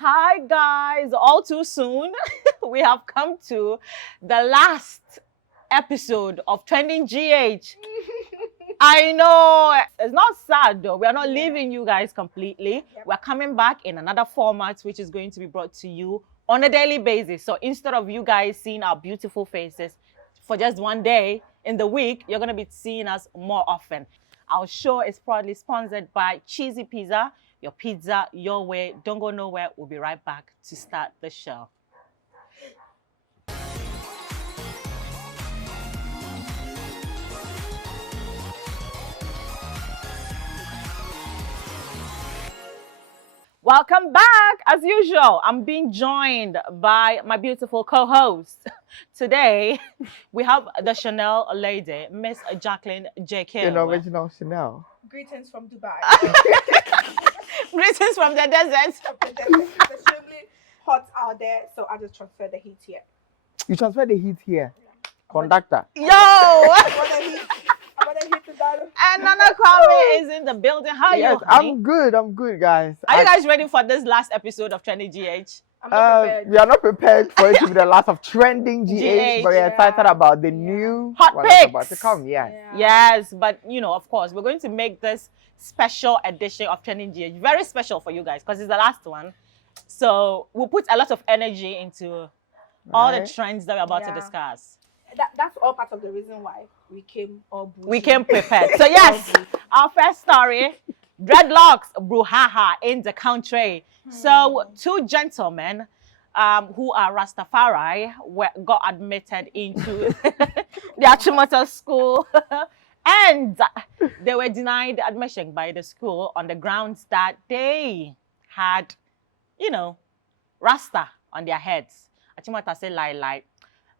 Hi guys, all too soon we have come to the last episode of Trending GH. I know it's not sad though. We are not leaving you guys completely. We're coming back in another format which is going to be brought to you on a daily basis. So instead of you guys seeing our beautiful faces for just one day in the week, you're going to be seeing us more often. Our show is proudly sponsored by Cheesy Pizza. Your pizza, your way. Don't go nowhere. We'll be right back to start the show. Welcome back. As usual, I'm being joined by my beautiful co-host. Today, we have the Chanel lady, Miss Jacqueline J.K. An original Chanel. Greetings from Dubai. Greetings from the desert. It's extremely hot out there, so I just transferred the heat here. You transfer the heat here. Conductor. Yo! I want the heat to that. And Nana Kwame is in the building. How are you, honey? I'm good, guys. Are you guys ready for this last episode of Trending GH? I'm not prepared. We are not prepared for it to be the last of Trending GH, but we're excited about the new hot one that's about to picks. come. Yes. Yes, but you know, of course, we're going to make this special edition of Trending GH very special for you guys because it's the last one. So we'll put a lot of energy into all the trends that we're about to discuss. That's all part of the reason why we came all bougie. We came prepared. So yes, our first story, dreadlocks brouhaha in the country. So two gentlemen who are Rastafari got admitted into the Achimota school and they were denied admission by the school on the grounds that they had, you know, Rasta on their heads. Achimota said lie.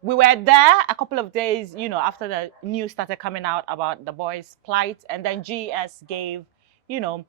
We were there a couple of days, you know, after the news started coming out about the boys' plight, and then GS gave, you know,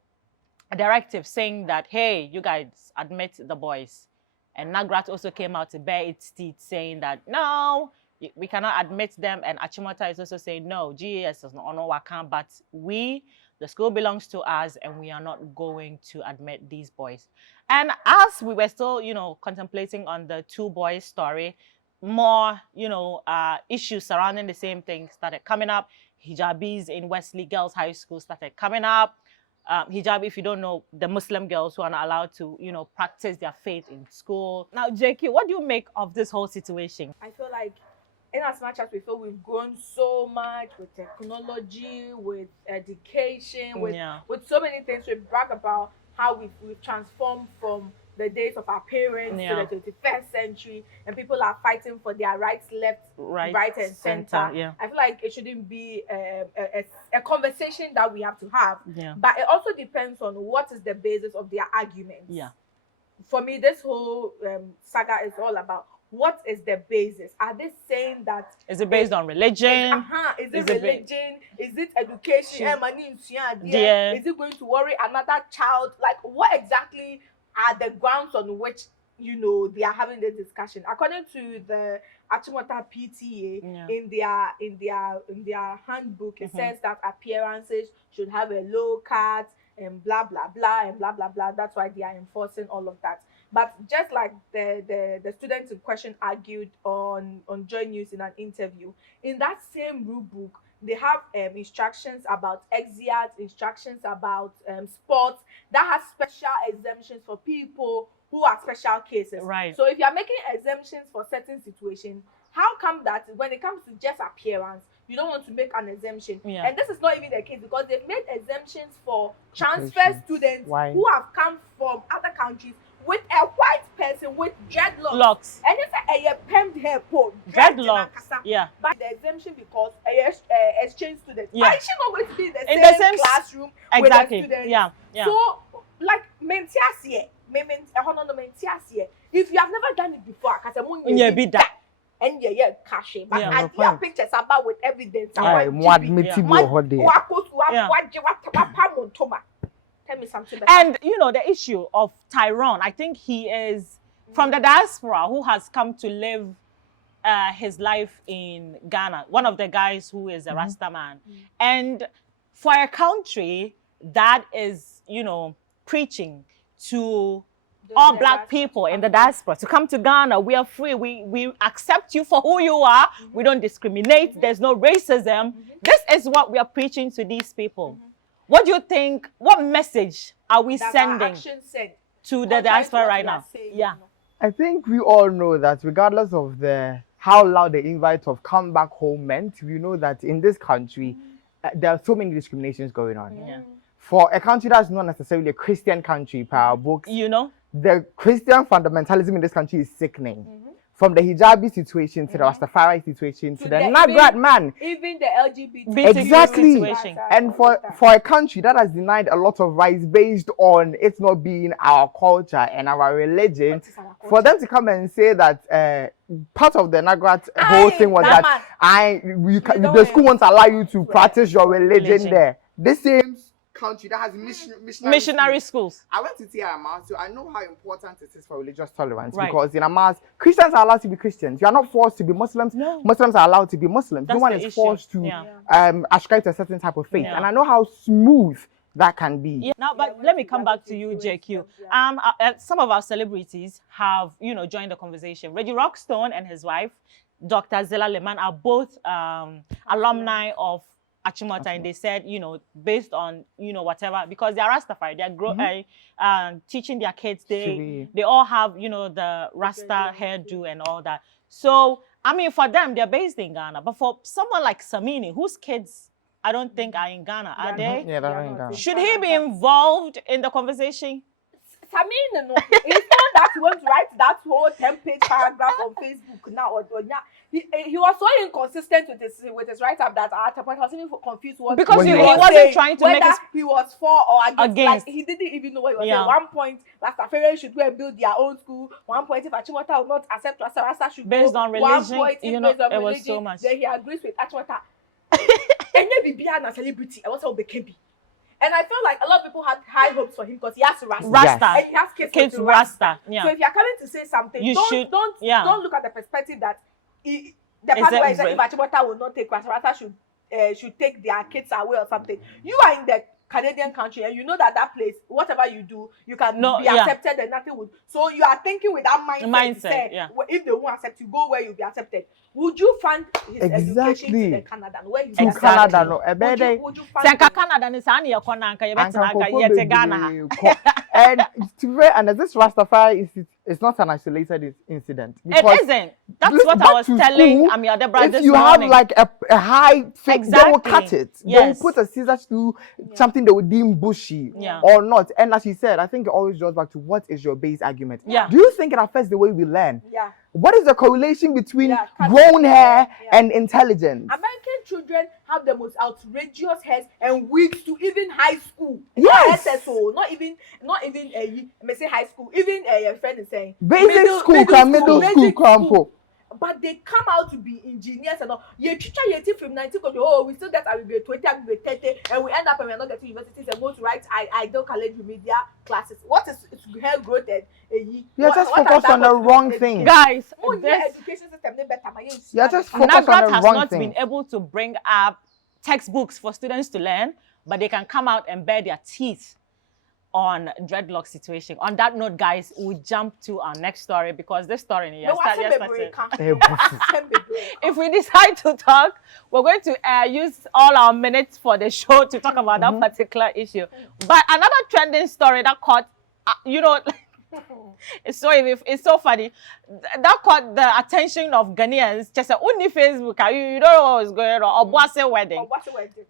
a directive saying that, hey, you guys admit the boys. And Nagrat also came out to bear its teeth saying that, no, we cannot admit them. And Achimota is also saying, no, GS does not honor Wakan, but the school belongs to us, and we are not going to admit these boys. And as we were still, you know, contemplating on the two boys' story, more, you know, issues surrounding the same thing started coming up. Hijabis in Wesley Girls High School started coming up. Hijab, if you don't know, the Muslim girls who are not allowed to, you know, practice their faith in school. Now, JQ, what do you make of this whole situation? I feel like in as much as we feel we've grown so much with technology, with education, with so many things, we brag about how we've transformed from the days of our parents to the 21st century, and people are fighting for their rights left, right and center. Yeah. I feel like it shouldn't be a conversation that we have to have. Yeah. But it also depends on what is the basis of their arguments. Yeah. For me, this whole saga is all about what is the basis. Are they saying that... Is it based on religion? Is it religion? Is it education? Yeah. Is it going to worry another child? Like, what exactly are the grounds on which, you know, they are having this discussion? According to the Achimota PTA, in their handbook, it says that appearances should have a low cut and blah blah blah and blah blah blah. That's why they are enforcing all of that. But just like the students in question argued on Joy News in an interview, in that same rule book, they have instructions about exercise, instructions about sports that has special exemptions for people who are special cases. Right. So if you are making exemptions for certain situations, how come that when it comes to just appearance, you don't want to make an exemption? Yeah. And this is not even the case because they've made exemptions for transfer students who have come from other countries with a white person with dreadlocks. And it's a permed hair pole. Dreadlocks. Yeah. But the exemption because exchange students. Yeah. Why is she not going to be in the the same classroom with the students? Yeah. So, like, if you have never done it before, and cash it. But I see pictures about with evidence. Tell me something better. And you know the issue of Tyrone, I think he is from the diaspora who has come to live his life in Ghana. One of the guys who is a Rasta man. And for a country that is, you know, preaching to all black people in the diaspora to come to Ghana. We are free. We accept you for who you are. We don't discriminate. There's no racism. This is what we are preaching to these people. What do you think? What message are we sending to the diaspora right now? Yeah. I think we all know that regardless of how loud the invite of come back home meant, we know that in this country, there are so many discriminations going on. Yeah. For a country that's not necessarily a Christian country, per our books, the Christian fundamentalism in this country is sickening. From the hijabi situation to the Rastafari situation to the Nagrat man. Even the LGBT exactly. situation. And for a country that has denied a lot of rights based on it not being our culture and our religion, for them to come and say that part of the Nagrat whole thing was that the school won't allow you to practice your religion there. This same country that has missionary schools. I went to see Ameyaw, so I know how important it is for religious tolerance. Because in Ameyaw, Christians are allowed to be Christians. You are not forced to be Muslims. No. Muslims are allowed to be Muslims. No one is forced to ascribe to a certain type of faith. And I know how smooth that can be. Now, but let me come back to you, JQ. Some of our celebrities have, joined the conversation. Reggie Rockstone and his wife, Dr. Zilla Lehman, are both alumni of Achimota, and they said, based on, whatever, because they are Rastafari, they are teaching their kids, they all have, the Rasta hairdo and all that. So, I mean, for them, they're based in Ghana. But for someone like Samini, whose kids, I don't think are in Ghana, are they? Yeah, they're in Ghana. Should he be involved in the conversation? Samini, no. It's not that he wants to write that whole 10-page paragraph on Facebook now or he was so inconsistent with his write-up that at a point I was even confused because he wasn't trying to make he was for or against. Like, he didn't even know what he was saying. One point, Rastafarians should go and build their own school. One point, if Achimota will not accept Rasta should based go. on religion. 1 point, based on it religion, was so much. Then he agrees with Achimota. And then be a celebrity. I was all Bekebi. And I feel like a lot of people had high hopes for him because he has Rasta. And he has kids with Rasta. Yeah. So if you're coming to say something, don't look at the perspective that the part where if Achimota will not take Rasta should take their kids away or something. You are in the Canadian country and you know that place, whatever you do, you can be accepted and nothing would. So you are thinking with that mindset. If they won't accept you, go where you'll be accepted. Would you fund his education to the Canada? Where you Canada, no. Would you fund and to be fair, and this Rastafari it's not an isolated incident. It isn't. That's what I was telling Ameyaw this morning. If you have like a high fix, they will cut it. They will put a scissors to something they would deem bushy or not. And as you said, I think it always goes back to what is your base argument. Do you think it affects the way we learn? What is the correlation between grown hair and intelligence? American children have the most outrageous hairs and wigs to even high school. Yes. SSO, not even say high school. Even your friend is saying basic school, middle school. But they come out to be engineers and all. You teacher from 19 we still get we be 20, we be 30, and we end up and we're not getting universities and go to write ideal college media classes. What is hair growth and you're just focused on the wrong thing. Guys, education system you're just focused on the has wrong not thing. been able to bring up textbooks for students to learn, but they can come out and bare their teeth on dreadlock situation. On that note, guys, we jump to our next story because this story if we decide to talk, we're going to use all our minutes for the show to talk about that particular issue. But another trending story that caught, it's so funny. That caught the attention of Ghanaians. Just only Facebook, you don't know what's going on. Obuase wedding.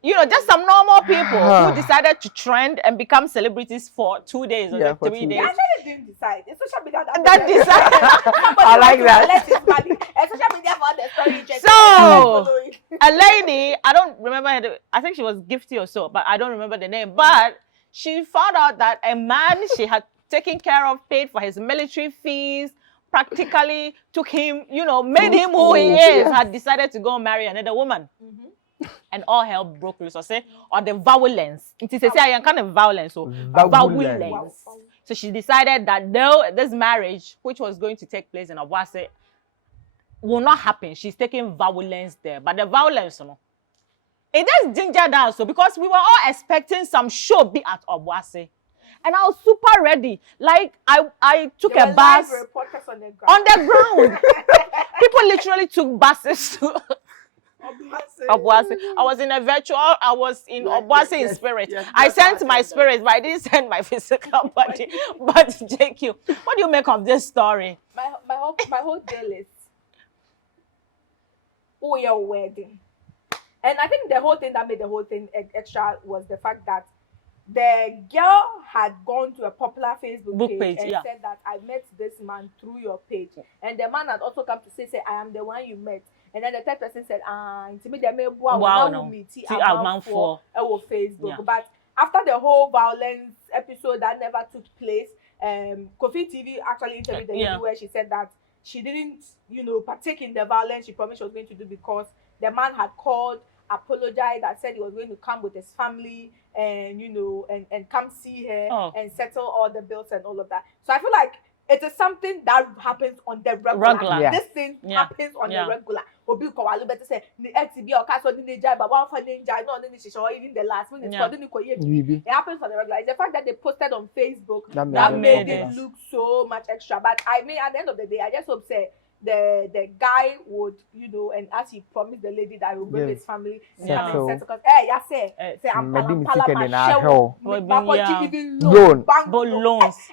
Just some normal people who decided to trend and become celebrities for 2 days or 3 days. I actually didn't decide. It's social media that decided. I like that. Social media for the story. So, a lady, I don't remember, I think she was Gifty or so, but I don't remember the name. But she found out that a man she had taken care of, paid for his military fees, practically took him, made him who he is, had decided to go marry another woman. And all hell broke loose, or the violence. It is a kind of violence, so violence. So she decided that no, this marriage, which was going to take place in Obuase, will not happen. She's taking violence there. But the violence, it just gingered us, so because we were all expecting some show be at Obuase. and I was super ready. Like I took There a were bus live reporters on the ground. on the ground. People literally took buses to Obuasi. I was in a virtual, I was in Obuasi in spirit. I sent my spirit, but I didn't send my physical body. But JQ, what do you make of this story? My whole deal is, oh, your wedding. And I think the whole thing that made the whole thing extra was the fact that the girl had gone to a popular Facebook page and said that I met this man through your page. And the man had also come to say, I am the one you met. And then the third person said, Facebook. Yeah. But after the whole violence episode that never took place, Kofi TV actually interviewed the lady where she said that she didn't, partake in the violence she promised she was going to do because the man had called, apologized, and said he was going to come with his family and, and come see her and settle all the bills and all of that. So I feel like it is something that happens on the regular. Yeah. This thing happens on the regular. It happens on the regular. It's the fact that they posted on Facebook that made it look so much extra. But I mean, at the end of the day, I just hope the guy would, and as he promised the lady that he would bring his family settle. Because I'm loans.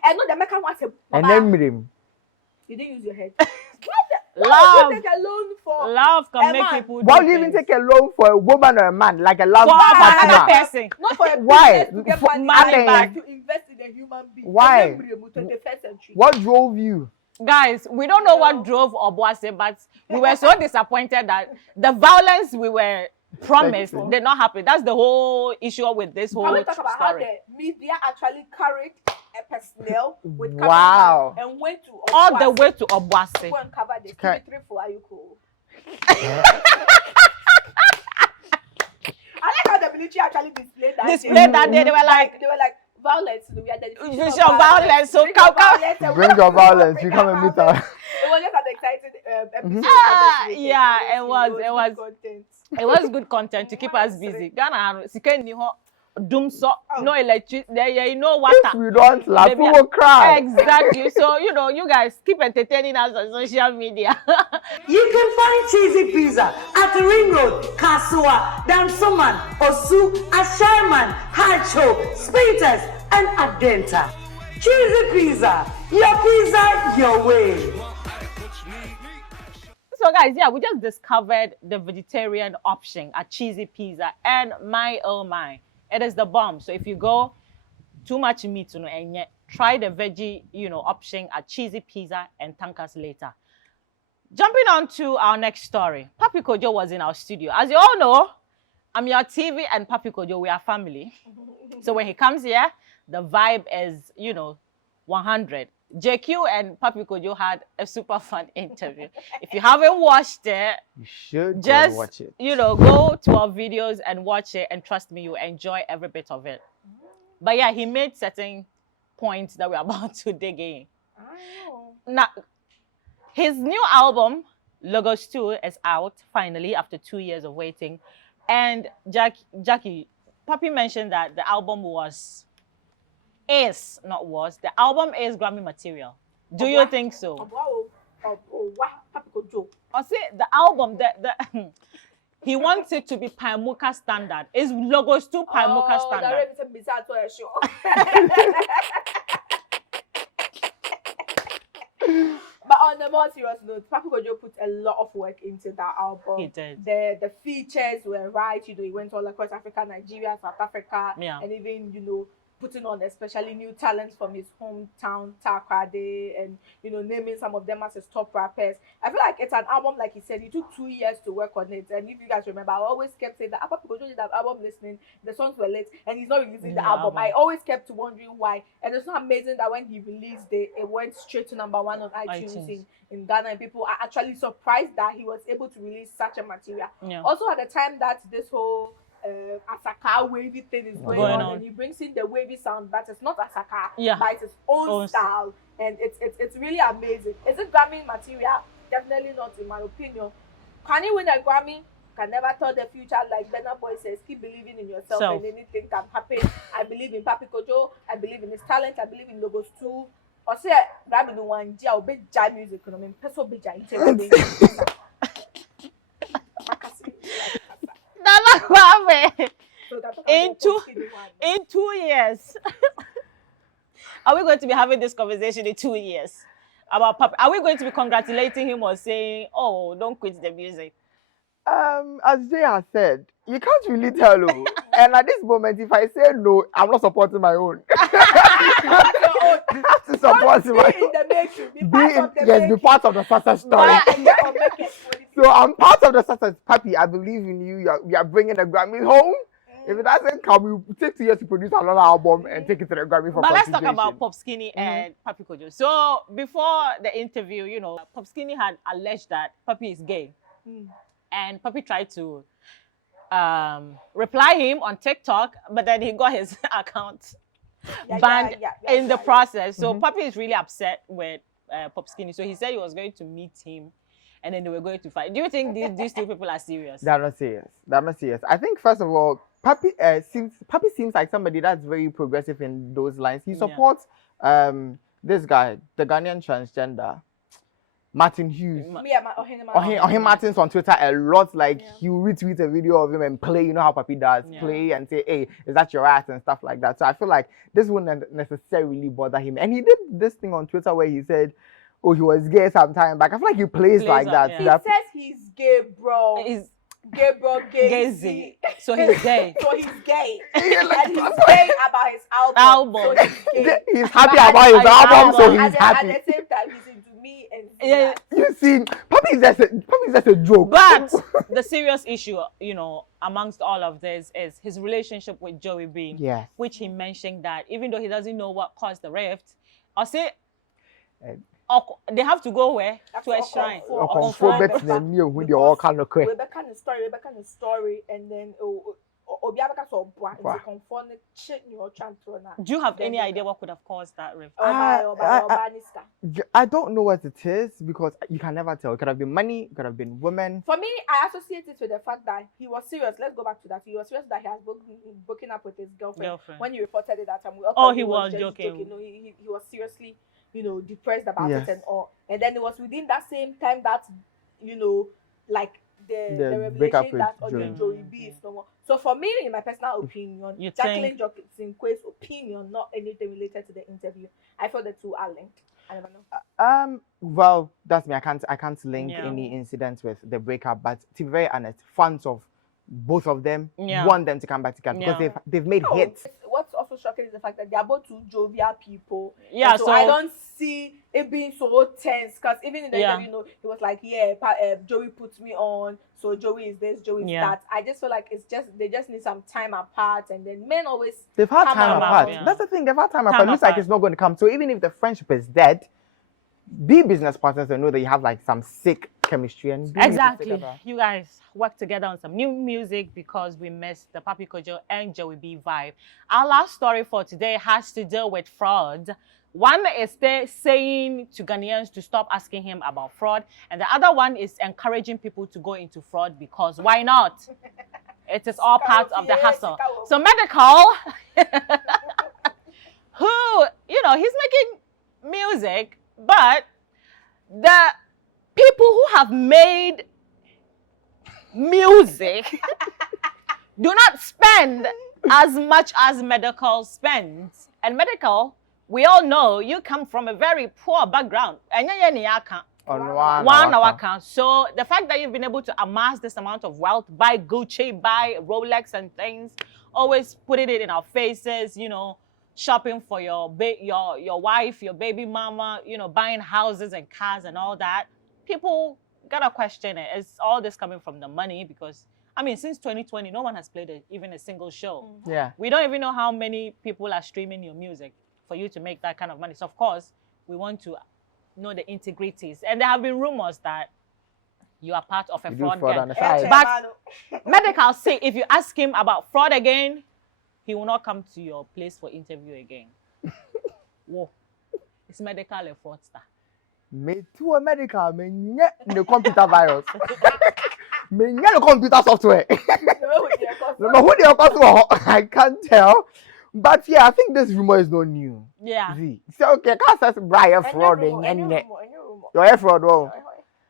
And no, the American wants a and then you didn't use your head. Love. Take a loan for Love can make people. Why would you even take a loan for a woman or a man, like a love partner? partner? Person. Not for a Why? business to get For money money back to invest in a human being. Why? What drove you? Guys, we don't know what drove Obuasi, but we were so disappointed that the violence we were promised did not happen. That's the whole issue with this whole story. Talk about how the media actually carried a personnel with wow and went to Obuasi, all the way to Obuasi. go and cover the TV3 for Ayuko. I like how the military actually displayed that day. They were like violence. We are the violence. So come. Bring your violence. You come and meet us. It was just an exciting episode. Yeah, it was. It was good content to keep us busy. Ghana, so no electric. There, water. If we don't laugh, we will cry. Exactly. So you guys keep entertaining us on social media. You can find Cheesy Pizza at the Ring Road, Kasua, Dansoman, Osu, Asherman, Hacho, Spintex, and Adenta. Cheesy Pizza, your way. So guys, we just discovered the vegetarian option at Cheesy Pizza, and my oh my, it is the bomb. So if you go too much meat, and yet try the veggie, option at Cheesy Pizza and thank us later. Jumping on to our next story, Papi Kojo was in our studio. As you all know, Ameyaw TV and Papi Kojo, we are family. So when he comes here, the vibe is, 100. JQ and Papi Kojo had a super fun interview. If you haven't watched it, you should just watch it. Go to our videos and watch it, and trust me, you enjoy every bit of it. But yeah, he made certain points that we're about to dig in. Now, his new album, Logos 2, is out finally after 2 years of waiting. And Jackie, Papi mentioned that the album the album is Grammy material. Do you think so? Or say the album, he wants it to be Paimuka standard. Is Logos 2 Paimuka standard? But on the more serious note, Papi Kojo put a lot of work into that album. He did. The features were right. He went all across Africa, Nigeria, South Africa, and even, putting on especially new talents from his hometown, Takrade, and, naming some of them as his top rappers. I feel like it's an album, like he said, he took 2 years to work on it. And if you guys remember, I always kept saying that Papi Kojo did that album listening, the songs were late, and he's not releasing the album. I always kept wondering why. And it's not amazing that when he released it, it went straight to #1 on iTunes. In Ghana, and people are actually surprised that he was able to release such a material. Also, at the time that this whole Asaka wavy thing is going on, and he brings in the wavy sound, but it's not Asaka, but it's his own style, and it's really amazing. Is it Grammy material? Definitely not, in my opinion. Can he win a Grammy? can never tell the future, like Burna Boy says. Keep believing in yourself and anything can happen. I believe in Papi Kojo. I believe in his talent. I believe in Logos too. Or say, grab the one Jia be jai music. I mean, person be jai in 2 years. Are we going to be having this conversation in 2 years about Papi? Are we going to be congratulating him or saying, "Oh, don't quit the music"? As Jay has said, you can't really tell. And at this moment, if I say no, I'm not supporting my own. I have to support my own. Be part of the success story. So I'm part of the success. Papi, I believe in you. We are bringing the Grammys home. If it doesn't come, we take 2 years to produce another album and take it to the Grammy for But let's talk about Pop Skinny and Papi Kojo. So before the interview, you know, Pop Skinny had alleged that Papi is gay. And Papi tried to reply him on TikTok, but then he got his account banned in the process. So Papi is really upset with Pop Skinny. So he said he was going to meet him and then they were going to fight. Do you think these two people are serious? They're not serious. They're not serious. I think, first of all, Papi seems like somebody that's very progressive in those lines. He supports this guy, the Ghanaian transgender, Martin Hughes. Ohin Martin's on Twitter a lot. Like he will retweet a video of him and play. You know how Papi does, play and say, "Hey, is that your ass?" and stuff like that. So I feel like this wouldn't necessarily bother him. And he did this thing on Twitter where he said, "Oh, he was gay sometime back." I feel like he plays like that. He says he's gay, bro. He's gay, bro, gay. So he's gay. So he's gay. And he's gay about his album. So he's gay. He's happy about his album, so he's happy. At the same time, he's into me and you see, Papi's just a joke. But the serious issue, you know, amongst all of this is his relationship with Joey B. Yes. Which he mentioned that even though he doesn't know what caused the rift, I'll say they have to go where? To a shrine. Rebecca the story, and then do you have any idea what could have caused that rift? I don't know what it is because you can never tell. It could have been money, it could have been women. For me, I associate it with the fact that he was serious. Let's go back to that. He was serious that he has broken up with his girlfriend. When he reported it that time. He was joking. No, he was seriously, you know, depressed about it and all. And then it was within that same time that, you know, like the revelation that Joey B is no more. So for me, in my personal opinion, Jacqueline Jokin's opinion, not anything related to the interview, I feel the two are linked. I don't know. Well, that's me. I can't link any incidents with the breakup, but to be very honest, fans of both of them want them to come back together because they've made hits. What's also shocking is the fact that they are both two jovial people. Yeah, so I don't see it being so tense because even in the interview, you know, he was like, Joey puts me on, so Joey is this, Joey is that. I just feel like they just need some time apart, and then men always they've had time apart. That's the thing, they've had time apart. It looks like it's not going to come. So even if the friendship is dead, be business partners and know that you have like some sick chemistry and exactly. You guys work together on some new music because we missed the Papi Kojo and Joey B vibe. Our last story for today has to do with fraud. One is saying to Ghanaians to stop asking him about fraud, and the other one is encouraging people to go into fraud because why not? It is all part of the hustle. So Medical, who, you know, he's making music, but the people who have made music do not spend as much as Medical spends. And Medical, we all know you come from a very poor background. So the fact that you've been able to amass this amount of wealth, buy Gucci, buy Rolex and things, always putting it in our faces, you know, shopping for your wife, your baby mama, you know, buying houses and cars and all that. People gotta question it. Is all this coming from the money? Because I mean, since 2020, no one has played even a single show. Yeah. We don't even know how many people are streaming your music for you to make that kind of money. So of course, we want to know the integrities. And there have been rumors that you are part of a fraud gang. But Medical say if you ask him about fraud again, he will not come to your place for interview again. Whoa. It's Medical a fraudster. Me too a Medical, me the computer virus. Me the computer software. Remember Who the cost? I can't tell. But yeah, I think this rumor is not new. Yeah. So okay, can't say Brian fraud in your fraud. Well,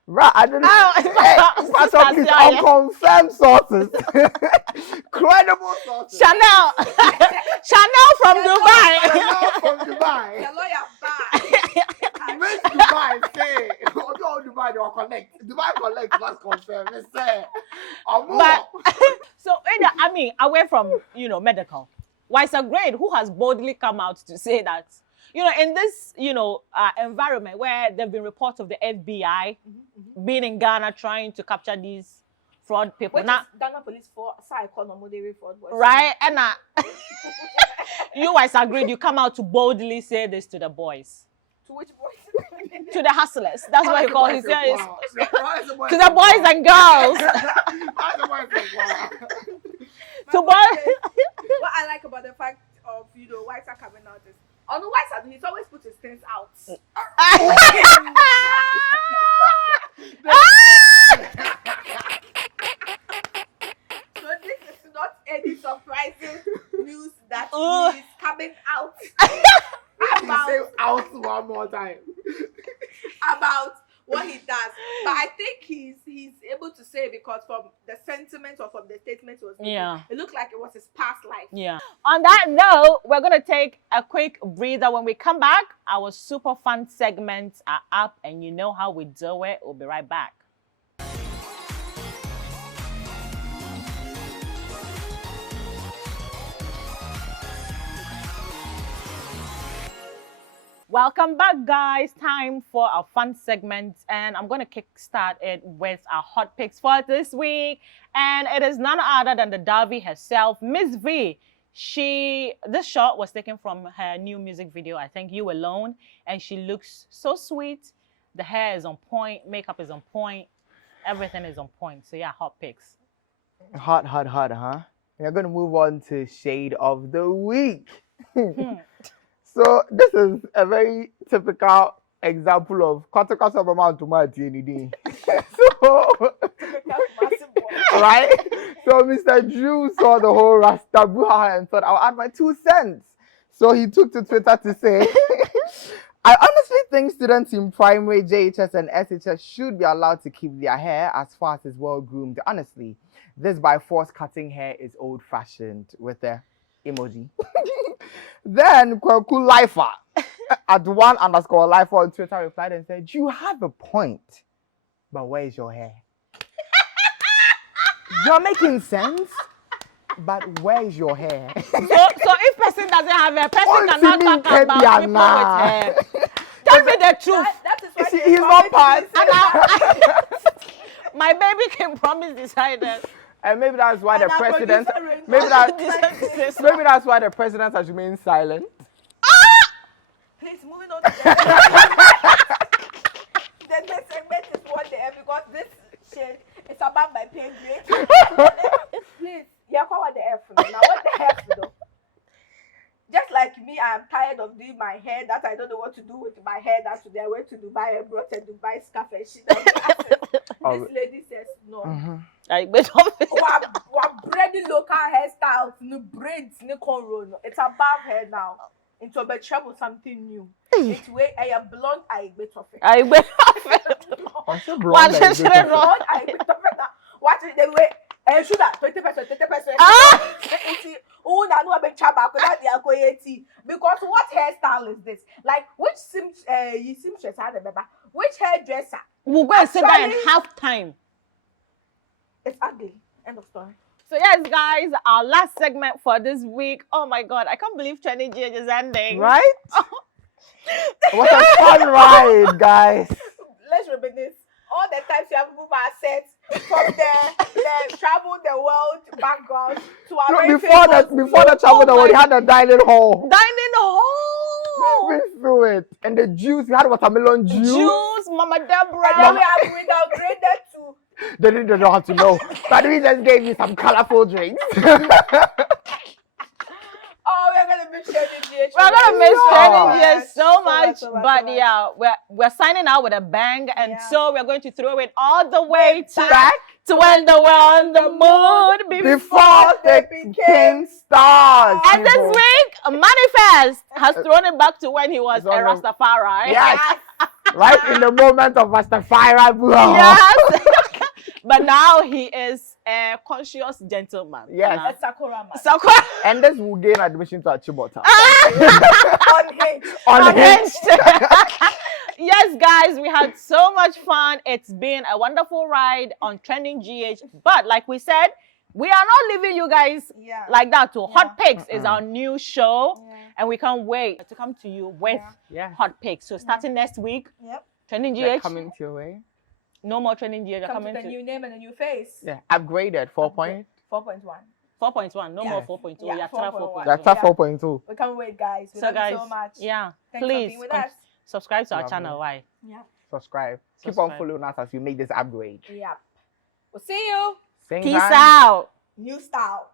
right, I don't know. Oh, Please, unconfirmed sources, credible sources. Chanel, Chanel from Dubai. Chanel from Dubai. Your lawyer bad. Miss Dubai say, although Dubai don't connect. Dubai connect must confirm. They say, but so I mean, away from medical, Wisa Greid, who has boldly come out to say that. In this, environment where there have been reports of the FBI being in Ghana trying to capture these fraud people. Now, Ghana police for fraud. Right? And you, Wisa Greid, you come out to boldly say this to the boys. To which boys? To the hustlers. That's what he calls his series. To the boys and girls. To boys. What I like about the fact of Wisa coming out is on the white side, he's always put his things out. So this is not any surprising news that he's coming out about. Say out one more time. About what he does, but I think he's able to say because from the sentiment or from the statement was making, it looked like it was his past life. Yeah. On that note, we're gonna take a quick breather. When we come back, our super fun segments are up, and you know how we do it. We'll be right back. Welcome back, guys. Time for our fun segment, and I'm going to kickstart it with our hot picks for this week. And it is none other than the Darby herself, Miss V. This shot was taken from her new music video, I think You Alone, and she looks so sweet. The hair is on point, makeup is on point, everything is on point. So yeah, hot picks. Hot, huh? We're going to move on to Shade of the Week. So this is a very typical example of Katakasa Mama Tomati any day. So right? So Mr. Drew saw the whole Rasta brouhaha and thought I'll add my 2 cents. So he took to Twitter to say, I honestly think students in primary, JHS and SHS should be allowed to keep their hair as far as it's well groomed. Honestly, this by force cutting hair is old fashioned with the emoji. Then Kwaku Lifer at @1_Lifer on Twitter replied and said, you have a point, but where is your hair? You're making sense, but where is your hair? So if person doesn't have hair, person cannot talk about people with hair. Tell me the truth. That is why he's not part. My baby can promise decided. And maybe that's why the president. Maybe that's why the president has remained silent. Please, moving on to the next segment is what they have because this shit is about my pay grade. Please, what the F now? What the F though? Just like me, I'm tired of doing my hair. That I don't know what to do with my hair. That's today I went to Dubai and brought a Dubai scarf and shit. This lady says no. We're breeding local hairstyles, no braids, no cornrow. It's above her now. Into a trouble something new. It's way a blonde I bit of it. I bit of it. What's the blonde? I bit of it now. What is the way? And should that 20%, 30%? Oh, I know a bit chaba because what hairstyle is this? Like which seamstress had a baby? Which hairdresser? We'll go and sit there in half time. It's ugly. End of story. So yes, guys, our last segment for this week. Oh my God, I can't believe 20 years is ending. Right? What a fun ride, guys. Let's reminisce. All the times you have moved our sets from the travel the world background to our before the travel the world, we had a dining hall. Dining hall. We've been through it. And the juice, we had watermelon juice. Juice, Mama Deborah. And then we downgraded to. They don't have to know. But we just gave you some colorful drinks. Oh, we're gonna be Training GH. We're gonna miss training here so much, so but much. yeah, we're signing out with a bang, and Yeah. so we're going to throw it all the way to Back to when they were on the mood before they became stars. And this people. week, Manifest has thrown it back to when he was It's a on the- Rastafari. Yes. Right in the moment of Rastafari, bro. Yes. But now he is a conscious gentleman. Yes. A Sakura man. Sakura. And this will gain admission to Achimota. Unhinged. Unhinged. Yes, guys, we had so much fun. It's been a wonderful ride on Trending GH. But like we said, we are not leaving you guys Yeah. like that too. Hot Picks is Mm-mm. our new show, Yeah. and we can't wait to come to you with Yeah. Hot Picks. So starting next week, Yep. Trending They're GH, coming to your way. no more Trending GH. They're Come coming with a to new name and a new face. Yeah. Upgraded 4.0. 4.1. 4.1. No Yeah. more 4.2. Yeah, Yeah, 4.1. That's Yeah. 4.2. We can't wait, guys. We So love guys, you so much. yeah, Thanks for please being with us. subscribe to our Lovely. channel. Why? Yeah. Subscribe. Keep Subscribe. on following us as we make this upgrade. Yeah. We'll see you. Same Peace time. out. New style.